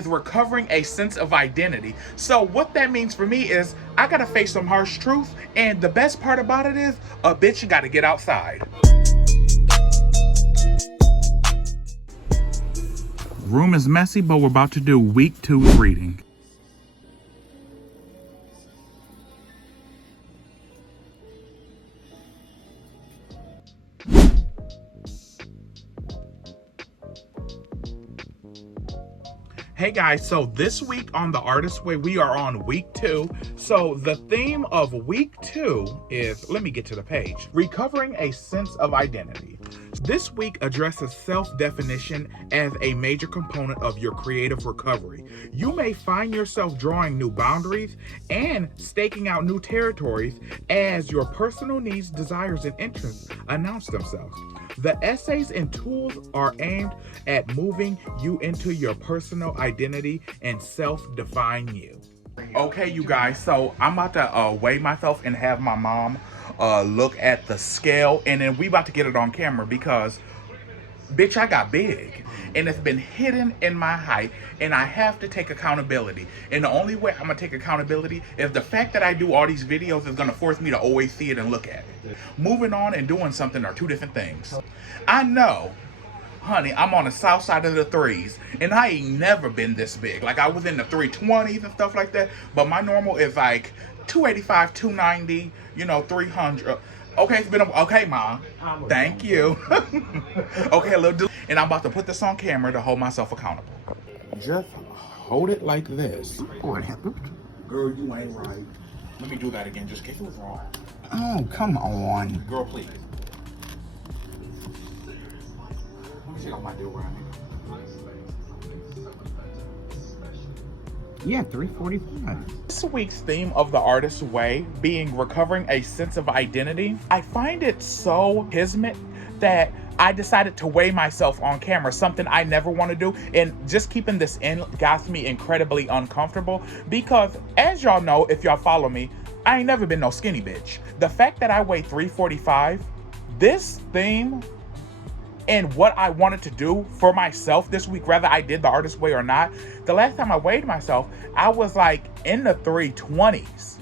is recovering a sense of identity. So what that means for me is I gotta face some harsh truth, and the best part about it is a bitch gotta get outside. Room is messy, but we're about to do week 2 reading. Hey guys, so this week on The Artist's Way, we are on week 2. So the theme of week 2 is, let me get to the page, recovering a sense of identity. This week addresses self-definition as a major component of your creative recovery. You may find yourself drawing new boundaries and staking out new territories as your personal needs, desires, and interests announce themselves. The essays and tools are aimed at moving you into your personal identity and self-define you. Okay, you guys, so I'm about to weigh myself and have my mom look at the scale, and then we about to get it on camera because, bitch, I got big. And it's been hidden in my height, and I have to take accountability. And the only way I'm gonna take accountability is the fact that I do all these videos is gonna force me to always see it and look at it. Moving on and doing something are two different things. I know, honey, I'm on the south side of the 3s, and I ain't never been this big. Like, I was in the 320s and stuff like that, but my normal is like 285, 290, 300. Okay, it's been okay, Mom. Thank you. Okay, a little. And I'm about to put this on camera to hold myself accountable. Just hold it like this. What happened? Girl, you ain't right. Let me do that again, just in case it was wrong. Oh, come on. Girl, please. Let me see how my deal around here. Yeah, 345. This week's theme of The Artist's Way being recovering a sense of identity, I find it so kismet that I decided to weigh myself on camera, something I never want to do. And just keeping this in got me incredibly uncomfortable because, as y'all know, if y'all follow me, I ain't never been no skinny bitch. The fact that I weigh 345, this theme and what I wanted to do for myself this week, whether I did The Artist's Way or not, the last time I weighed myself, I was like in the 320s,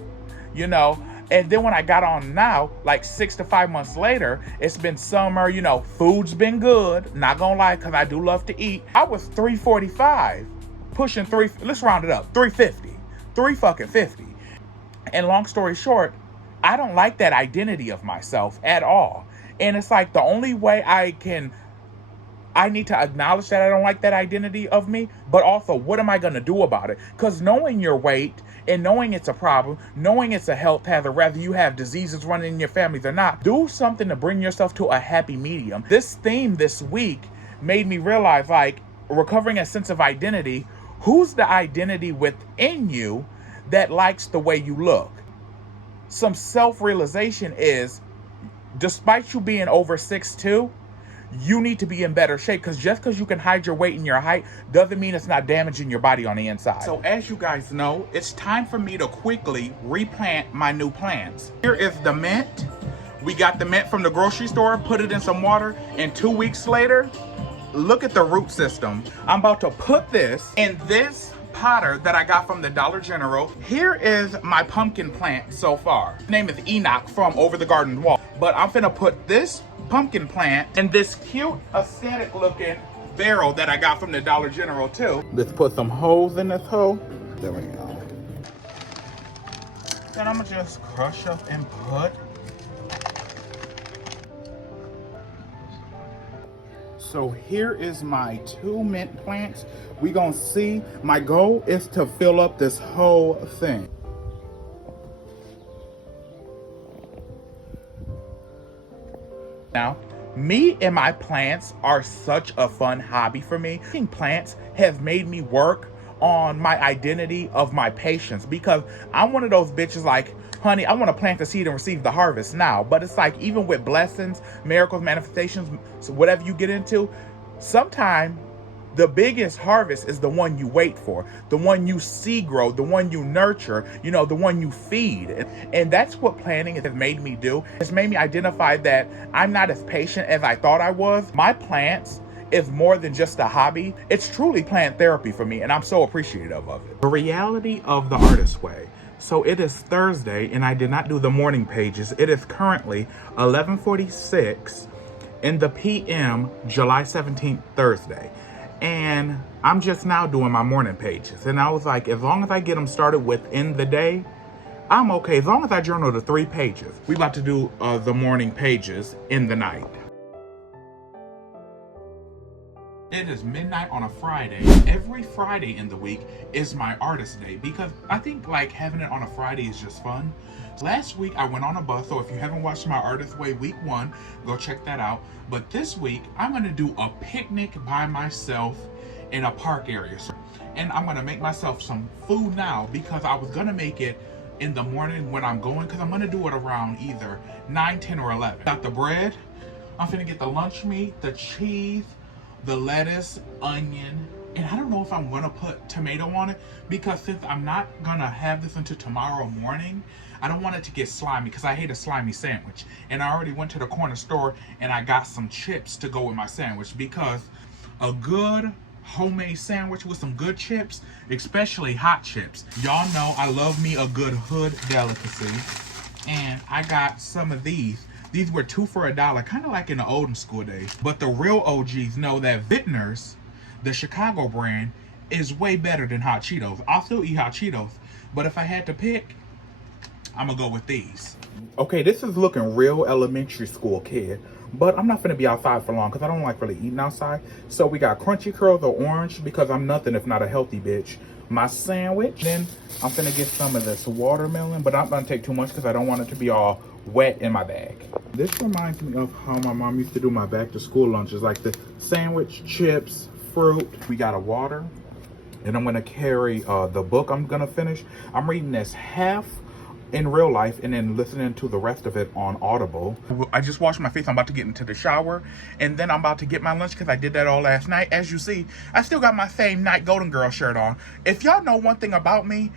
And then when I got on now, like 6 to 5 months later, it's been summer, food's been good. Not gonna lie, because I do love to eat. I was 345, pushing let's round it up, 350, 350. And long story short, I don't like that identity of myself at all. And it's like the only way I need to acknowledge that I don't like that identity of me, but also what am I going to do about it? Because knowing your weight and knowing it's a problem, knowing it's a health hazard, whether you have diseases running in your families or not, do something to bring yourself to a happy medium. This theme this week made me realize, like, recovering a sense of identity, who's the identity within you that likes the way you look? Some self-realization is, despite you being over 6'2", you need to be in better shape, because just because you can hide your weight and your height doesn't mean it's not damaging your body on the inside. So as you guys know, it's time for me to quickly replant my new plants. Here is the mint. We got the mint from the grocery store, put it in some water, and 2 weeks later, look at the root system. I'm about to put this in this potter that I got from the Dollar General. Here is my pumpkin plant so far. His name is Enoch from Over the Garden Wall. But I'm finna put this pumpkin plant in this cute aesthetic looking barrel that I got from the Dollar General too. Let's put some holes in this hole. There we go. Then I'm gonna just crush up and put. So here is my 2 mint plants. We gonna see. My goal is to fill up this whole thing. Now, me and my plants are such a fun hobby for me. Plants have made me work on my identity of my patience, because I'm one of those bitches like, honey, I want to plant the seed and receive the harvest now. But it's like, even with blessings, miracles, manifestations, so whatever you get into, sometimes the biggest harvest is the one you wait for, the one you see grow, the one you nurture, the one you feed. And that's what planting has made me do. It's made me identify that I'm not as patient as I thought I was. My plants is more than just a hobby. It's truly plant therapy for me, and I'm so appreciative of it. The reality of the artist way. So it is Thursday, and I did not do the morning pages. It is currently 11:46 in the PM, July 17th, Thursday. And I'm just now doing my morning pages. And I was like, as long as I get them started within the day, I'm okay. As long as I journal the 3 pages. We about to do the morning pages in the night. It is midnight on a Friday. Every Friday in the week is my artist day because I think like having it on a Friday is just fun. Last week I went on a bus, so if you haven't watched my Artist Way week 1, go check that out. But this week I'm gonna do a picnic by myself in a park area. And I'm gonna make myself some food now because I was gonna make it in the morning when I'm going because I'm gonna do it around either 9, 10, or 11. Got the bread. I'm finna get the lunch meat, the cheese, the lettuce, onion, and I don't know if I'm gonna put tomato on it because since I'm not gonna have this until tomorrow morning, I don't want it to get slimy because I hate a slimy sandwich. And I already went to the corner store and I got some chips to go with my sandwich because a good homemade sandwich with some good chips, especially hot chips. Y'all know I love me a good hood delicacy. And I got some of these. These were 2 for $1, kind of like in the olden school days. But the real OGs know that Vintner's, the Chicago brand, is way better than Hot Cheetos. I'll still eat Hot Cheetos, but if I had to pick, I'm gonna go with these. Okay, this is looking real elementary school kid, but I'm not gonna be outside for long because I don't like really eating outside. So we got crunchy curls or orange because I'm nothing if not a healthy bitch. My sandwich, then I'm gonna get some of this watermelon, but I'm gonna take too much because I don't want it to be all wet in my bag. This reminds me of how my mom used to do my back to school lunches, like the sandwich, chips, fruit. We got a water, and I'm gonna carry the book I'm gonna finish. I'm reading this half in real life and then listening to the rest of it on Audible. I just washed my face. I'm about to get into the shower and then I'm about to get my lunch because I did that all last night. As you see, I still got my same Night Golden Girl shirt on. If y'all know one thing about me,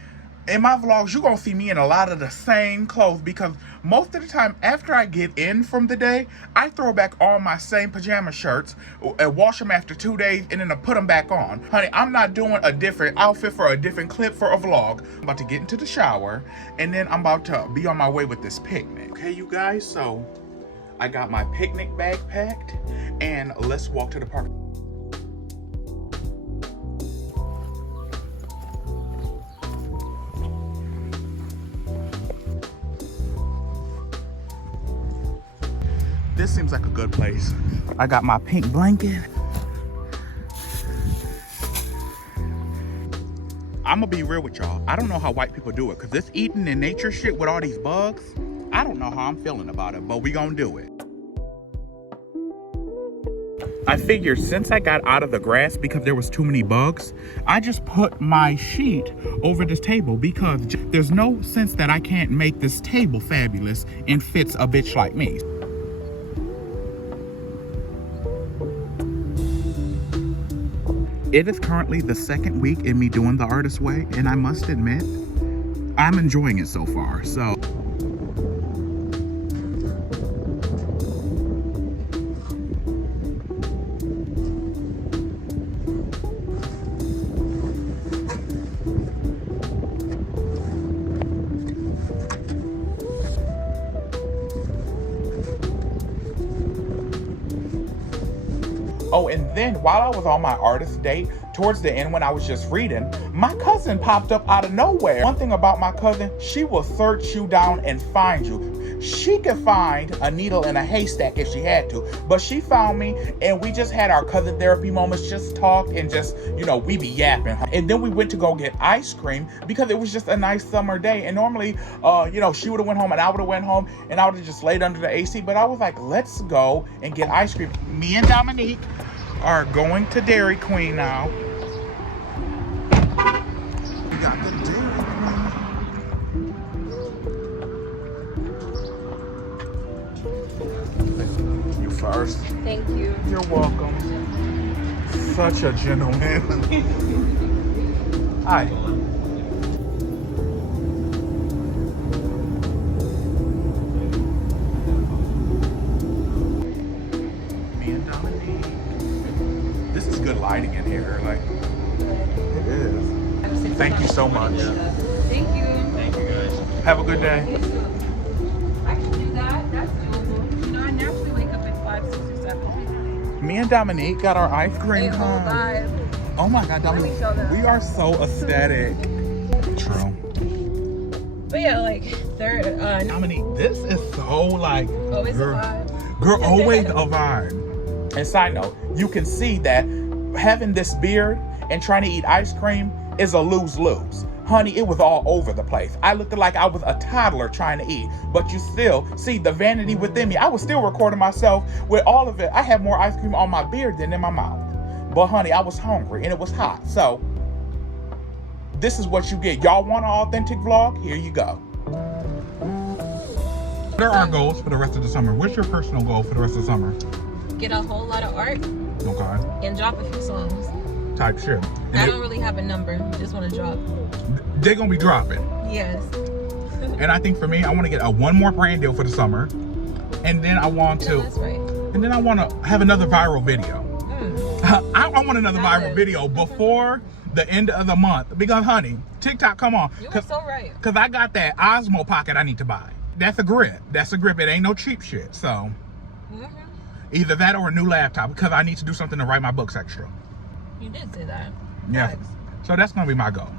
in my vlogs, you're gonna see me in a lot of the same clothes because most of the time after I get in from the day, I throw back all my same pajama shirts and wash them after 2 days and then I put them back on. Honey, I'm not doing a different outfit for a different clip for a vlog. I'm about to get into the shower and then I'm about to be on my way with this picnic. Okay, you guys, so I got my picnic bag packed and let's walk to the park. This seems like a good place. I got my pink blanket. I'm gonna be real with y'all. I don't know how white people do it, cause this eating in nature shit with all these bugs, I don't know how I'm feeling about it, but we gonna do it. I figured since I got out of the grass because there was too many bugs, I just put my sheet over this table because there's no sense that I can't make this table fabulous and fits a bitch like me. It is currently the 2nd week in me doing the artist way, and I must admit, I'm enjoying it so far, so. Oh, and then while I was on my artist date, towards the end when I was just reading, my cousin popped up out of nowhere. One thing about my cousin, she will search you down and find you. She could find a needle in a haystack if she had to, but she found me and we just had our cousin therapy moments, just talked and just, you know, we be yapping. And then we went to go get ice cream because it was just a nice summer day. And normally, you know, she would have went home and I would have went home and I would have just laid under the AC, but I was like, let's go and get ice cream. Me and Dominique are going to Dairy Queen now. We got the Dairy Queen. You first. Thank you. You're welcome. Such a gentleman. Hi. Me and Dominique. Thank you so much. Thank you. Thank you guys. Have a good day. I can do that. That's doable. You know, I naturally wake up at 5, 6, or 7. Me and Dominique got our ice cream Hey, whole cone. vibe. Oh my God, Dominique, show them. we are so aesthetic. True. But yeah, like third. Dominique, this is so like Always a girl, vibe. girl, always a vibe. And side note, you can see that having this beard and trying to eat ice cream is a lose-lose. Honey, it was all over the place. I looked like I was a toddler trying to eat, but you still see the vanity within me. I was still recording myself with all of it. I had more ice cream on my beard than in my mouth. But honey, I was hungry and it was hot. So this is what you get. Y'all want an authentic vlog? Here you go. What are our goals for the rest of the summer? What's your personal goal for the rest of the summer? Get a whole lot of art Okay. and drop a few songs. Type shit. I don't really have a number. Just want to drop. They're gonna be dropping. Yes. And I think for me, I want to get one more brand deal for the summer, and then I want to, No, that's right. and then I want to have another viral video. I want another viral Valid. video before the end of the month because, honey, TikTok, come on, You were so right. cause I got that Osmo pocket I need to buy. That's a grip. That's a grip. It ain't no cheap shit. So either that or a new laptop because I need to do something to write my books extra. You did say that. Yeah. Facts. So that's gonna be my goal.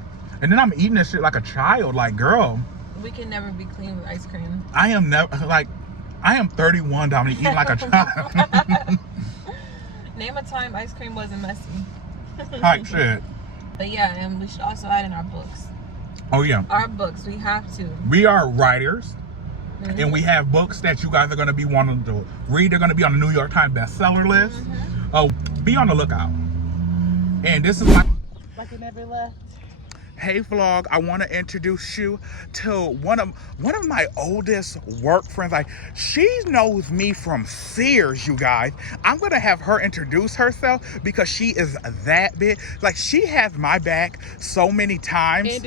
And then I'm eating this shit like a child. Like, girl, We can never be clean with ice cream. I am never like. I am 31, Dominique, eating like a child. Name a time ice cream wasn't messy. Type shit. But yeah, and we should also add in our books. Oh yeah. Our books, we have to. We are writers, and we have books that you guys are going to be wanting to read. They're going to be on the New York Times bestseller list. Oh, be on the lookout. And this is my Like it never left. hey vlog. I want to introduce you to one of my oldest work friends. Like, she knows me from Sears, you guys. I'm gonna have her introduce herself because she is that big. Like, she has my back so many times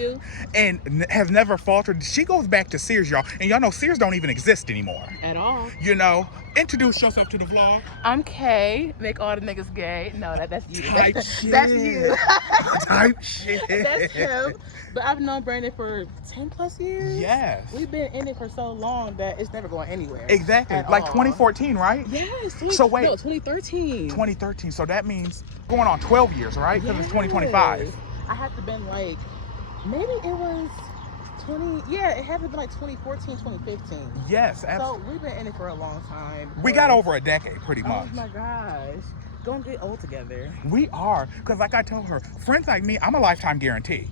and has never faltered. She goes back to Sears, y'all, and y'all know Sears don't even exist anymore. At all. You know, introduce yourself to the vlog. I'm Kay. Make all the niggas gay. No, that's you. Type shit. That's you. Type shit. That's him. But I've known Brandon for 10 plus years. Yes. We've been in it for so long that it's never going anywhere. Exactly. At Like all. 2014, right? Yes. So wait. No, 2013. 2013. So that means going on 12 years, right? Because it's 2025. I had to been like, maybe it was 20. Yeah, it had to be like 2014, 2015. Yes. So we've been in it for a long time. We got over a decade, pretty much. Oh my gosh. Gonna get old together. We are. Because like I told her, friends like me, I'm a lifetime guarantee.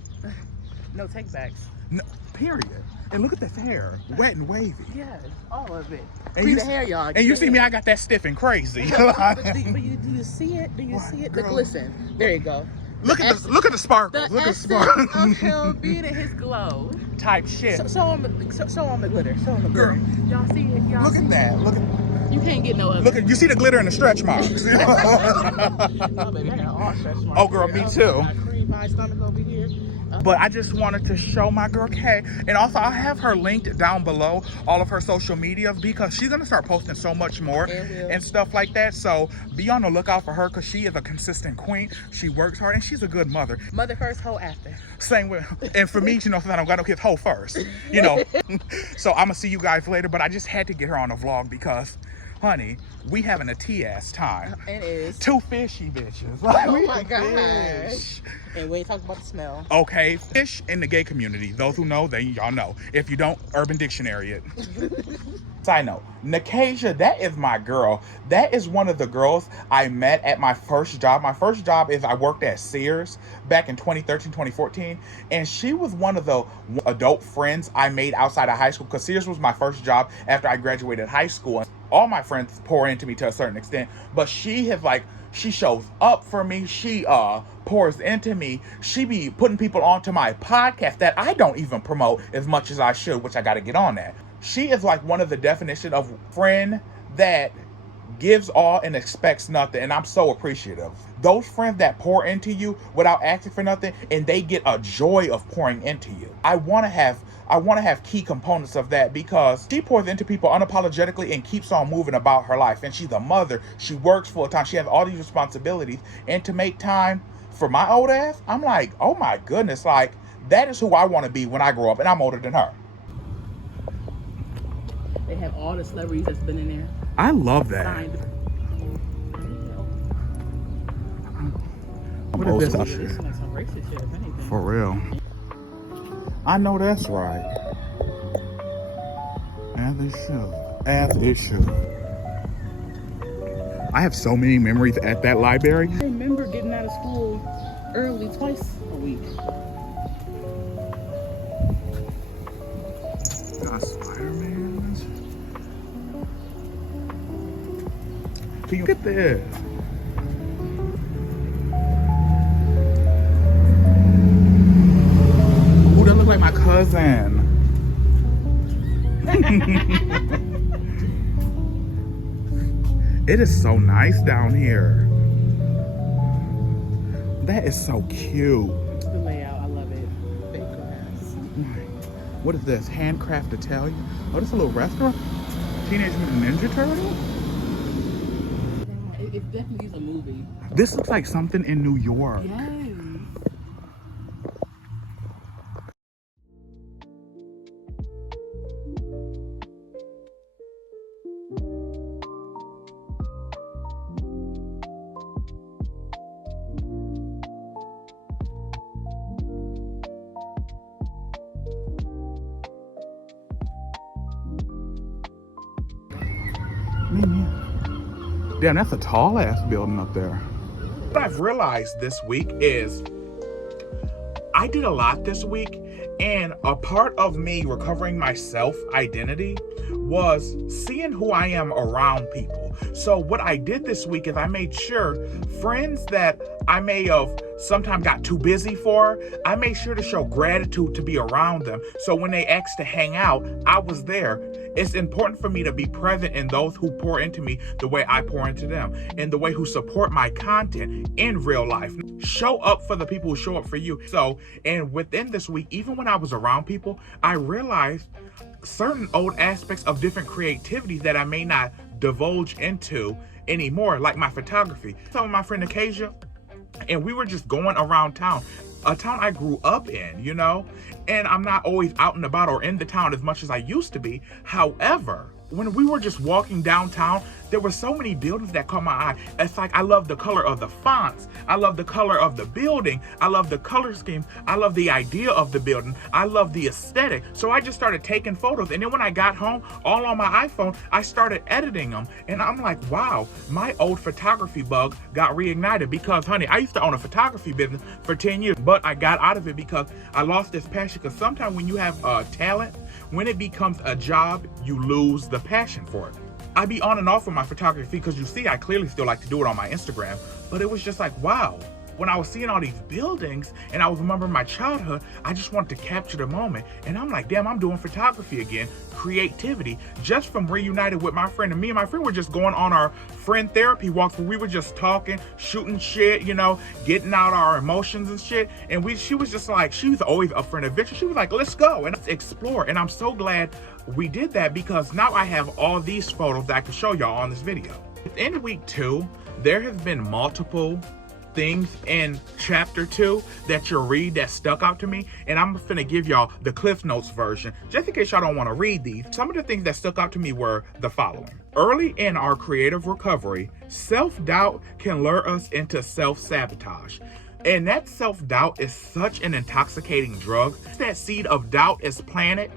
No take backs. No, period. And look at this hair. Wet and wavy. Yes, all of it. And See you the hair, y'all. And you see me, I got that stiff and crazy. But do you see it? Do you What, see it? girl? The glisten. There you go. Look at the sparkles. The Look at the essence sparkles. of him being in his glow. Type shit. Show him the glitter. Show him the glitter. Girl. Y'all see it? Y'all Look see at that. Look at it? You can't get no other. Look at you see the glitter and the stretch marks. Oh, baby, I got all stretch marks. Oh, girl, me here. too. I got cream pie stomach over here. But I just wanted to show my girl Kay, and also I'll have her linked down below, all of her social media, because she's gonna start posting so much more and stuff like that. So be on the lookout for her because she is a consistent queen. She works hard and she's a good mother. Mother first, hoe after. Same with, and for me, you know, since I don't got no kids, hoe first, you know. So I'm gonna see you guys later, but I just had to get her on a vlog because, honey, we having a tea-ass time. It is. Two fishy bitches. Like, Oh we my gosh. fish. And we ain't talking about the smell. Okay, fish in the gay community. Those who know, y'all know. If you don't, Urban Dictionary it. Side note, Nakasia, that is my girl. That is one of the girls I met at my first job. My first job is I worked at Sears back in 2013, 2014. And she was one of the adult friends I made outside of high school because Sears was my first job after I graduated high school. All my friends pour into me to a certain extent, but she has she shows up for me. She pours into me. She be putting people onto my podcast that I don't even promote as much as I should, which I got to get on that. She is like one of the definition of friend that gives all and expects nothing, and I'm so appreciative. Those friends that pour into you without asking for nothing, and they get a joy of pouring into you. I want to have key components of that because she pours into people unapologetically and keeps on moving about her life. And she's a mother. She works full time. She has all these responsibilities. And to make time for my old ass, I'm like, oh my goodness, like That is who I want to be when I grow up, and I'm older than her. They have all the celebrities that's been in there. I love that. Signed. What is this? This is like some racist shit, if anything. For real. I know that's right. As it should. As it should. I have so many memories at that library. I remember getting out of school early twice a week. Got Spider-Man's. Can you get this? Ooh, that look like my cousin. It is so nice down here. That is so cute. The layout, I love it. Fake glass. What is this? Handcraft Italian? Oh, this is a little restaurant? Teenage Mutant Ninja Turtle? It definitely is a movie. This looks like something in New York. Yes. Damn, that's a tall ass building up there. What I've realized this week is I did a lot this week, and a part of me recovering my self-identity was seeing who I am around people. So what I did this week is I made sure friends that I may have sometimes got too busy for, I made sure to show gratitude to be around them. So when they asked to hang out, I was there. It's important for me to be present in those who pour into me the way I pour into them, and the way who support my content in real life. Show up for the people who show up for you. So, and within this week, even when I was around people, I realized certain old aspects of different creativities that I may not divulge into anymore, like my photography. So with my friend Acacia, and we were just going around town, a town I grew up in, you know, and I'm not always out and about or in the town as much as I used to be. However, when we were just walking downtown, there were so many buildings that caught my eye. It's like I love the color of the fonts. I love the color of the building. I love the color scheme. I love the idea of the building. I love the aesthetic. So I just started taking photos. And then when I got home, all on my iPhone, I started editing them. And I'm like, wow, my old photography bug got reignited because, honey, I used to own a photography business for 10 years, but I got out of it because I lost this passion. Because sometimes when you have talent, when it becomes a job, you lose the passion for it. I be on and off with my photography because you see, I clearly still like to do it on my Instagram, but it was just like, wow. When I was seeing all these buildings and I was remembering my childhood, I just wanted to capture the moment. And I'm like, damn, I'm doing photography again, creativity, just from reunited with my friend. And me and my friend were just going on our friend therapy walks where we were just talking, shooting shit, you know, getting out our emotions and shit. And she was just like, she was always up for an adventure. She was like, let's go and let's explore. And I'm so glad we did that because now I have all these photos that I can show y'all on this video. In week 2, there has been multiple things in chapter 2 that you'll read that stuck out to me, and I'm finna give y'all the Cliff Notes version just in case y'all don't want to read these. Some of the things that stuck out to me were the following. Early in our creative recovery, self-doubt can lure us into self-sabotage. And that self-doubt is such an intoxicating drug. That seed of doubt is planted.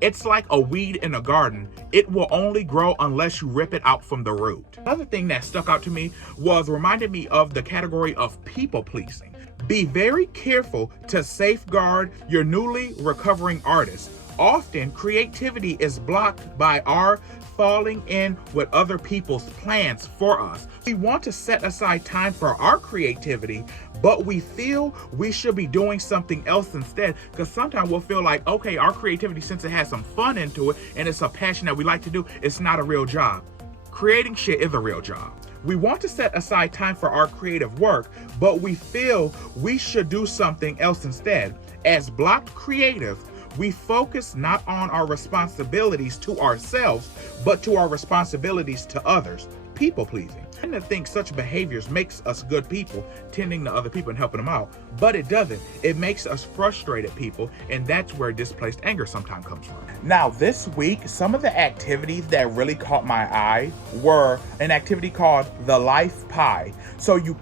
It's like a weed in a garden. It will only grow unless you rip it out from the root. Another thing that stuck out to me reminded me of the category of people pleasing. Be very careful to safeguard your newly recovering artist. Often, creativity is blocked by our falling in with other people's plans for us. We want to set aside time for our creativity, but we feel we should be doing something else instead, because sometimes we'll feel like, okay, our creativity, since it has some fun into it and it's a passion that we like to do, it's not a real job. Creating shit is a real job. We want to set aside time for our creative work, but we feel we should do something else instead. As blocked creatives, we focus not on our responsibilities to ourselves, but to our responsibilities to others. People pleasing. And to think such behaviors makes us good people, tending to other people and helping them out. But it doesn't. It makes us frustrated people, and that's where displaced anger sometimes comes from. Now, this week, some of the activities that really caught my eye were an activity called the Life Pie. So you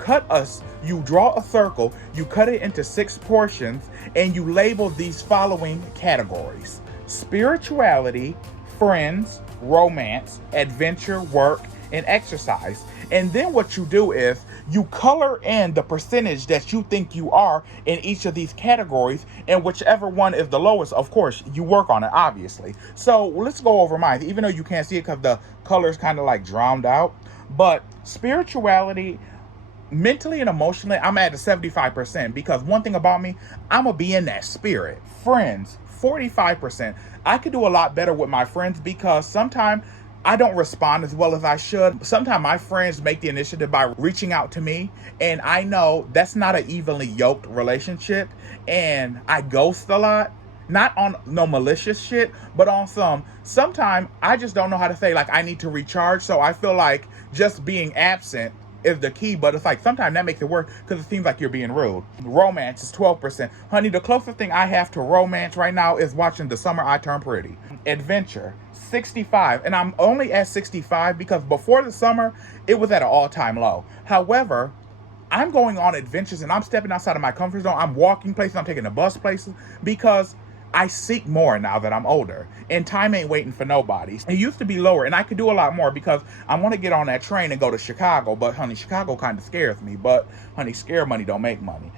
draw a circle, you cut it into 6 portions, and you label these following categories: spirituality, friends, romance, adventure, work, and exercise. And then what you do is you color in the percentage that you think you are in each of these categories, and whichever one is the lowest, of course, you work on it, obviously. So let's go over mine, even though you can't see it because the color is kind of like drowned out. But spirituality, mentally and emotionally, I'm at a 75%, because one thing about me, I'm gonna be in that spirit. Friends, 45%. I could do a lot better with my friends because sometimes I don't respond as well as I should. Sometimes my friends make the initiative by reaching out to me, and I know that's not an evenly yoked relationship, and I ghost a lot. Not on no malicious shit, but on sometimes I just don't know how to say, like, I need to recharge, so I feel like just being absent is the key, but it's like sometimes that makes it work because it seems like you're being rude. Romance is 12%. Honey, the closest thing I have to romance right now is watching The Summer I Turned Pretty. Adventure, 65, and I'm only at 65 because before the summer, it was at an all-time low. However, I'm going on adventures and I'm stepping outside of my comfort zone. I'm walking places, I'm taking the bus places because I seek more now that I'm older, and time ain't waiting for nobody. It used to be lower, and I could do a lot more because I want to get on that train and go to Chicago, but honey, Chicago kind of scares me, but honey, scare money don't make money.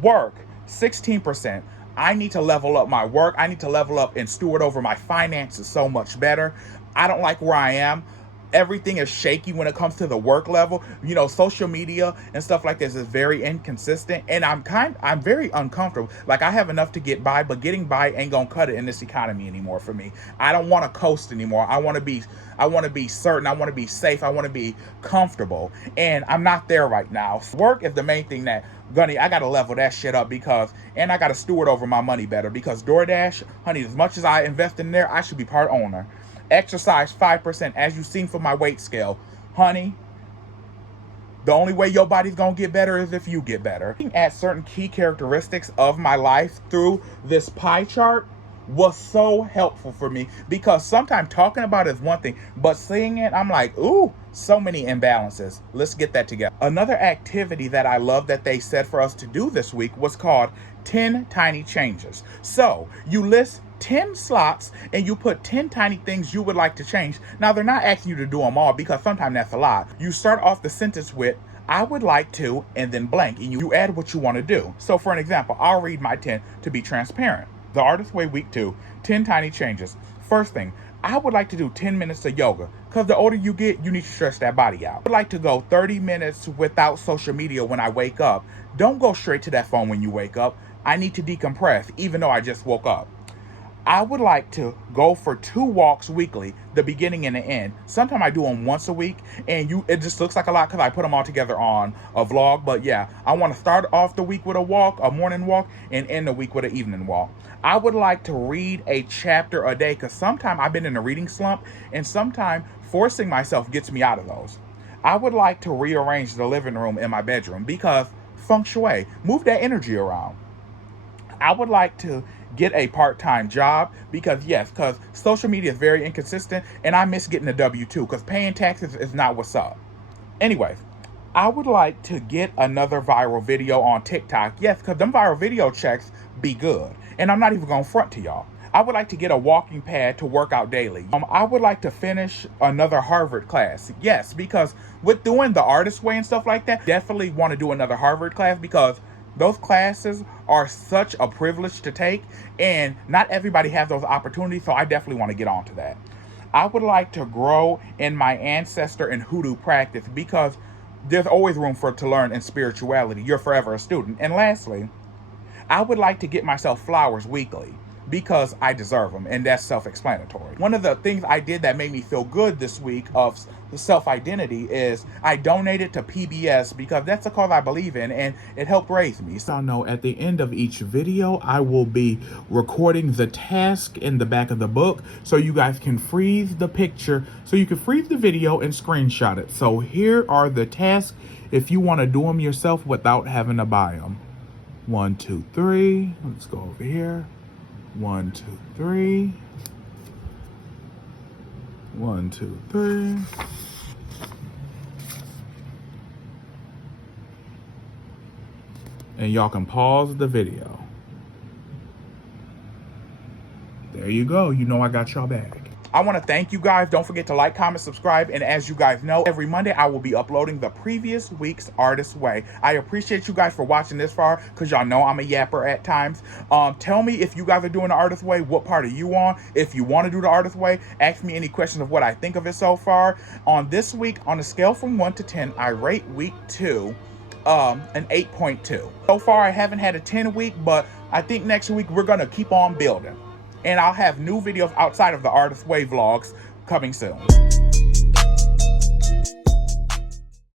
Work, 16%. I need to level up my work. I need to level up and steward over my finances so much better. I don't like where I am. Everything is shaky when it comes to the work level. You know, social media and stuff like this is very inconsistent, and I'm very uncomfortable. Like, I have enough to get by, but getting by ain't gonna cut it in this economy anymore for me. I don't want to coast anymore. I want to be certain. I want to be safe. I want to be comfortable, and I'm not there right now. Work is the main thing that I gotta level that shit up and I gotta steward over my money better because DoorDash, honey, as much as I invest in there, I should be part owner. Exercise, 5%, as you've seen from my weight scale. Honey, the only way your body's gonna get better is if you get better. Looking at certain key characteristics of my life through this pie chart was so helpful for me because sometimes talking about it is one thing, but seeing it, I'm like, ooh, so many imbalances. Let's get that together. Another activity that I love that they said for us to do this week was called 10 Tiny Changes. So you list 10 slots and you put 10 tiny things you would like to change. Now, they're not asking you to do them all because sometimes that's a lot. You start off the sentence with, I would like to, and then blank, and you add what you want to do. So for an example, I'll read my 10 to be transparent. The Artist Way Week 2, 10 Tiny Changes. First thing, I would like to do 10 minutes of yoga because the older you get, you need to stretch that body out. I would like to go 30 minutes without social media when I wake up. Don't go straight to that phone when you wake up. I need to decompress even though I just woke up. I would like to go for 2 walks weekly, the beginning and the end. Sometimes I do them once a week, and it just looks like a lot because I put them all together on a vlog. But yeah, I want to start off the week with a walk, a morning walk, and end the week with an evening walk. I would like to read a chapter a day because sometimes I've been in a reading slump, and sometimes forcing myself gets me out of those. I would like to rearrange the living room in my bedroom because feng shui, move that energy around. I would like to get a part-time job because social media is very inconsistent and I miss getting a W-2 because paying taxes is not what's up. Anyways, I would like to get another viral video on TikTok. Yes, because them viral video checks be good. And I'm not even going to front to y'all. I would like to get a walking pad to work out daily. I would like to finish another Harvard class. Yes, because with doing the Artist Way and stuff like that, definitely want to do another Harvard class because those classes are such a privilege to take, and not everybody has those opportunities, so I definitely want to get on to that. I would like to grow in my ancestor and hoodoo practice because there's always room to learn in spirituality. You're forever a student. And lastly, I would like to get myself flowers weekly. because I deserve them, and that's self-explanatory. One of the things I did that made me feel good this week of self-identity is I donated to PBS because that's a cause I believe in, and it helped raise me. So know at the end of each video, I will be recording the task in the back of the book so you guys can freeze the picture, so you can freeze the video and screenshot it. So here are the tasks if you want to do them yourself without having to buy them. 1, 2, 3. Let's go over here. 1, 2, 3. 1, 2, 3. And y'all can pause the video. There you go. You know I got y'all back. I want to thank you guys. Don't forget to like, comment, subscribe. And as you guys know, every Monday I will be uploading the previous week's Artist Way. I appreciate you guys for watching this far because y'all know I'm a yapper at times. Tell me if you guys are doing the Artist Way, what part are you on? If you want to do the Artist Way, ask me any questions of what I think of it so far. On this week, on a scale from 1 to 10, I rate week 2 an 8.2. So far, I haven't had a 10 week, but I think next week we're going to keep on building. And I'll have new videos outside of the Artist Way vlogs coming soon.